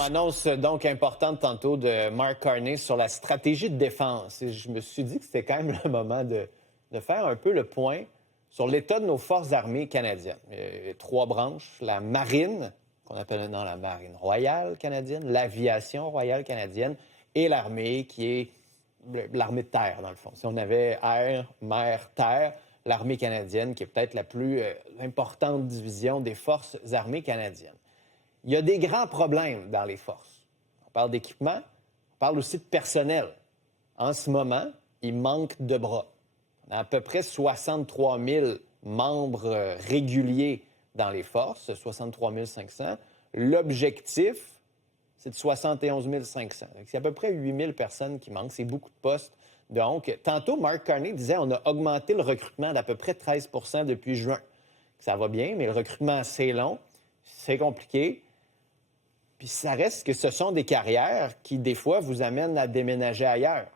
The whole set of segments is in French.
annonce donc importante tantôt de Mark Carney sur la stratégie de défense. Et je me suis dit que c'était quand même le moment de faire un peu le point sur l'état de nos forces armées canadiennes. Il y a 3 branches, la marine, qu'on appelle maintenant la marine royale canadienne, l'aviation royale canadienne et l'armée qui est l'armée de terre, dans le fond. Si on avait air, mer, terre, l'armée canadienne qui est peut-être la plus importante division des forces armées canadiennes. Il y a des grands problèmes dans les forces. On parle d'équipement, on parle aussi de personnel. En ce moment, il manque de bras. On a à peu près 63 000 membres réguliers dans les forces, 63 500. L'objectif, c'est de 71 500. C'est à peu près 8 000 personnes qui manquent. C'est beaucoup de postes. Donc, tantôt, Mark Carney disait qu'on a augmenté le recrutement d'à peu près 13 % depuis juin. Ça va bien, mais le recrutement, c'est long, c'est compliqué. Puis ça reste que ce sont des carrières qui, des fois, vous amènent à déménager ailleurs.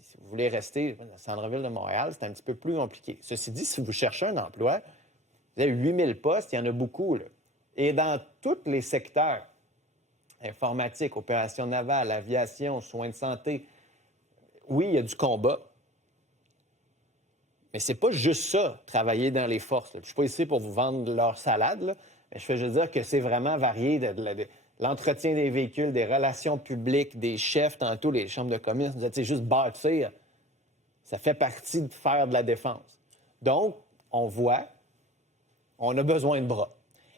Si vous voulez rester dans le centre-ville de Montréal, c'est un petit peu plus compliqué. Ceci dit, si vous cherchez un emploi, vous avez 8 000 postes, il y en a beaucoup, là. Et dans tous les secteurs, informatique, opérations navales, aviation, soins de santé, oui, il y a du combat. Mais c'est pas juste ça, travailler dans les forces. Je ne suis pas ici pour vous vendre leur salade, là, mais je veux juste dire que c'est vraiment varié de l'entretien des véhicules, des relations publiques, des chefs, tantôt les chambres de commerce, c'est juste bâtir. Ça fait partie de faire de la défense. Donc, on voit, on a besoin de bras.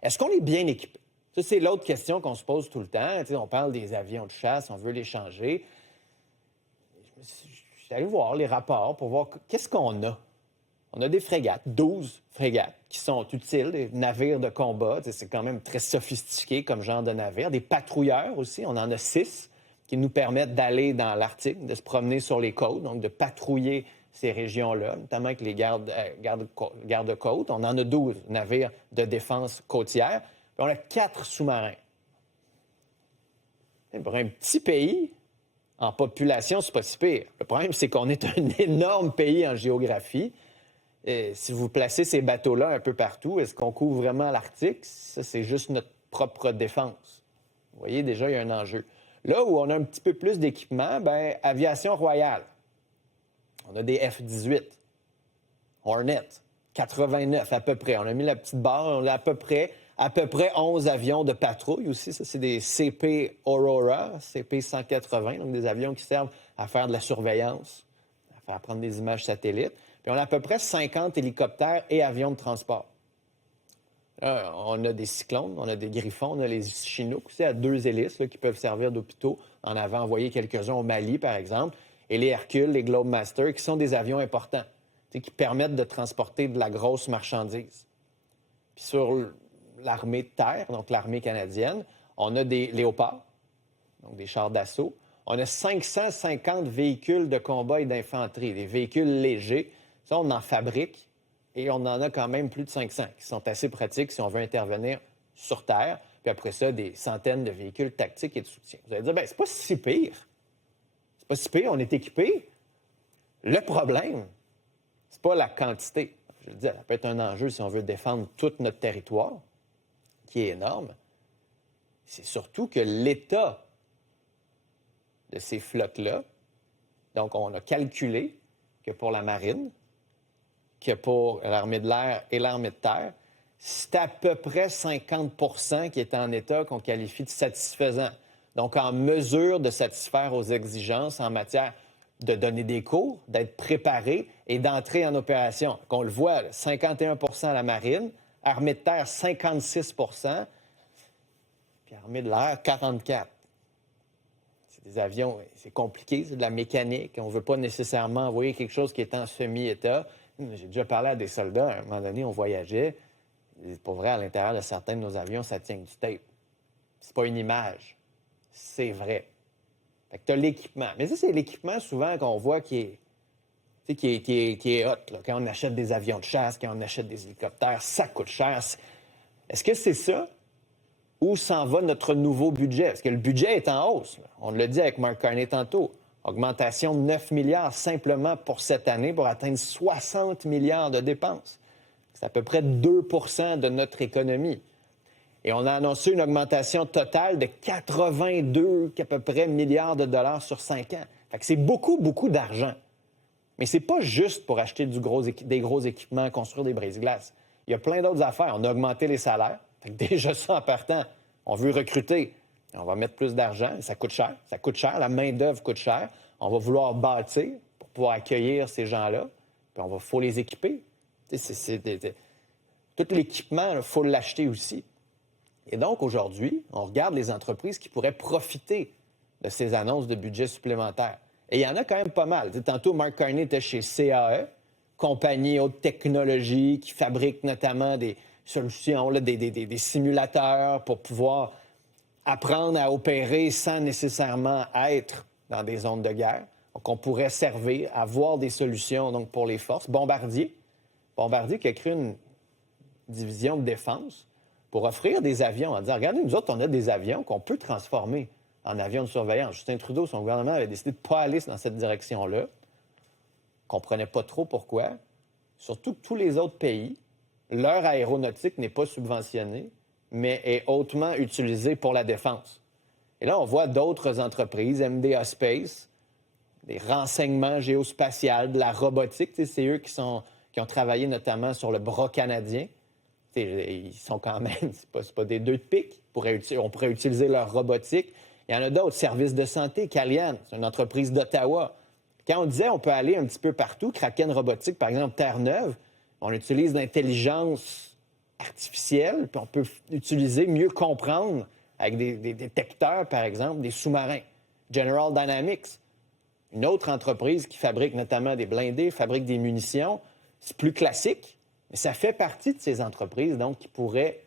Est-ce qu'on est bien équipé? Ça, c'est l'autre question qu'on se pose tout le temps. On parle des avions de chasse, on veut les changer. Je suis allé voir les rapports pour voir qu'est-ce qu'on a. On a des frégates, 12 frégates, qui sont utiles, des navires de combat. C'est quand même très sophistiqué comme genre de navire. Des patrouilleurs aussi, on en a 6 qui nous permettent d'aller dans l'Arctique, de se promener sur les côtes, donc de patrouiller ces régions-là, notamment avec les gardes-côtes. On en a 12 navires de défense côtière. Puis on a 4 sous-marins. Pour un petit pays, en population, c'est pas si pire. Le problème, c'est qu'on est un énorme pays en géographie. Et si vous placez ces bateaux-là un peu partout, est-ce qu'on couvre vraiment l'Arctique? Ça, c'est juste notre propre défense. Vous voyez, déjà, il y a un enjeu. Là où on a un petit peu plus d'équipement, aviation royale. On a des F-18, Hornet, 89 à peu près. On a mis la petite barre, on a à peu près 11 avions de patrouille aussi. Ça, c'est des CP Aurora, CP 180, donc des avions qui servent à faire de la surveillance, à faire prendre des images satellites. Puis on a à peu près 50 hélicoptères et avions de transport. Là, on a des Cyclones, on a des Griffons, on a les Chinook aussi à 2 hélices là, qui peuvent servir d'hôpitaux. On avait envoyé quelques-uns au Mali, par exemple. Et les Hercules, les Globemaster, qui sont des avions importants, qui permettent de transporter de la grosse marchandise. Puis sur l'armée de terre, donc l'armée canadienne, on a des Léopards, donc des chars d'assaut. On a 550 véhicules de combat et d'infanterie, des véhicules légers. Ça, on en fabrique et on en a quand même plus de 500 qui sont assez pratiques si on veut intervenir sur terre. Puis après ça, des centaines de véhicules tactiques et de soutien. Vous allez dire, c'est pas si pire. C'est pas si pire, on est équipé. Le problème, c'est pas la quantité. Je veux dire, ça peut être un enjeu si on veut défendre tout notre territoire, qui est énorme. C'est surtout que l'état de ces flottes-là, donc on a calculé que pour la marine, que pour l'armée de l'air et l'armée de terre, c'est à peu près 50 % qui est en état qu'on qualifie de satisfaisant. Donc, en mesure de satisfaire aux exigences en matière de donner des cours, d'être préparé et d'entrer en opération. Qu'on le voit, 51 % à la marine, armée de terre, 56 % puis armée de l'air, 44 %. C'est des avions, c'est compliqué, c'est de la mécanique. On ne veut pas nécessairement envoyer quelque chose qui est en semi-état. J'ai déjà parlé à des soldats, à un moment donné, on voyageait. Pour vrai, à l'intérieur de certains de nos avions, ça tient du tape. C'est pas une image. C'est vrai. Fait que tu as l'équipement. Mais ça, c'est l'équipement souvent qu'on voit qui est hot. Là. Quand on achète des avions de chasse, quand on achète des hélicoptères, ça coûte cher. Est-ce que c'est ça? Où s'en va notre nouveau budget? Parce que le budget est en hausse. Là. On le dit avec Mark Carney tantôt. Augmentation de 9 milliards simplement pour cette année pour atteindre 60 milliards de dépenses. C'est à peu près 2 % de notre économie. Et on a annoncé une augmentation totale de 82 à peu près milliards de dollars sur 5 ans. Fait que c'est beaucoup, beaucoup d'argent. Mais c'est pas juste pour acheter des gros équipements, construire des brise-glaces. Il y a plein d'autres affaires. On a augmenté les salaires. Fait que déjà ça, en partant, on veut recruter. On va mettre plus d'argent. Ça coûte cher. Ça coûte cher. La main-d'œuvre coûte cher. On va vouloir bâtir pour pouvoir accueillir ces gens-là. Puis faut les équiper. Tout l'équipement, il faut l'acheter aussi. Et donc, aujourd'hui, on regarde les entreprises qui pourraient profiter de ces annonces de budget supplémentaires. Et il y en a quand même pas mal. Tantôt, Mark Carney était chez CAE, compagnie haute technologie qui fabrique notamment des solutions, là, des simulateurs pour pouvoir apprendre à opérer sans nécessairement être dans des zones de guerre. Donc, on pourrait servir, avoir des solutions donc, pour les forces. Bombardier qui a créé une division de défense pour offrir des avions, en disant, regardez, nous autres, on a des avions qu'on peut transformer en avions de surveillance. Justin Trudeau, son gouvernement avait décidé de ne pas aller dans cette direction-là. On ne comprenait pas trop pourquoi. Surtout que tous les autres pays, leur aéronautique n'est pas subventionnée, mais est hautement utilisée pour la défense. Et là, on voit d'autres entreprises, MDA Space, des renseignements géospatials, de la robotique. C'est eux qui ont travaillé notamment sur le bras canadien. Ils sont quand même, c'est pas des deux de pique. On pourrait utiliser leur robotique. Il y en a d'autres, services de santé, Calian, c'est une entreprise d'Ottawa. Quand on disait on peut aller un petit peu partout, Kraken Robotique, par exemple, Terre-Neuve, on utilise l'intelligence artificielle, puis on peut utiliser, mieux comprendre avec des détecteurs, par exemple, des sous-marins. General Dynamics, une autre entreprise qui fabrique notamment des blindés, fabrique des munitions. C'est plus classique, mais ça fait partie de ces entreprises, donc, qui pourraient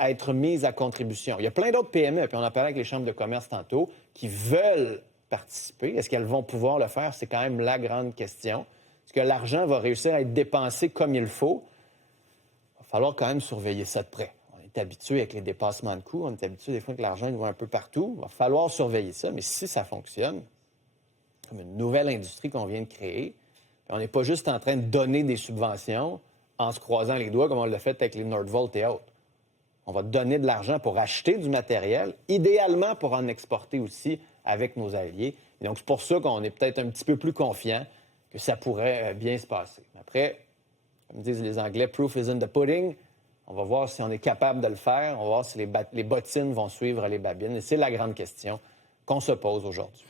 être mises à contribution. Il y a plein d'autres PME, puis on en parlait avec les chambres de commerce tantôt, qui veulent participer. Est-ce qu'elles vont pouvoir le faire? C'est quand même la grande question. Est-ce que l'argent va réussir à être dépensé comme il faut? Il va falloir quand même surveiller ça de près. On est habitué avec les dépassements de coûts, on est habitué des fois que l'argent va un peu partout. Il va falloir surveiller ça, mais si ça fonctionne, comme une nouvelle industrie qu'on vient de créer, on n'est pas juste en train de donner des subventions en se croisant les doigts comme on l'a fait avec les Nordvolt et autres. On va donner de l'argent pour acheter du matériel, idéalement pour en exporter aussi avec nos alliés. Et donc, c'est pour ça qu'on est peut-être un petit peu plus confiant que ça pourrait bien se passer. Après, comme disent les Anglais, « proof is in the pudding ». On va voir si on est capable de le faire. On va voir si les bottines vont suivre les babines. Et c'est la grande question qu'on se pose aujourd'hui.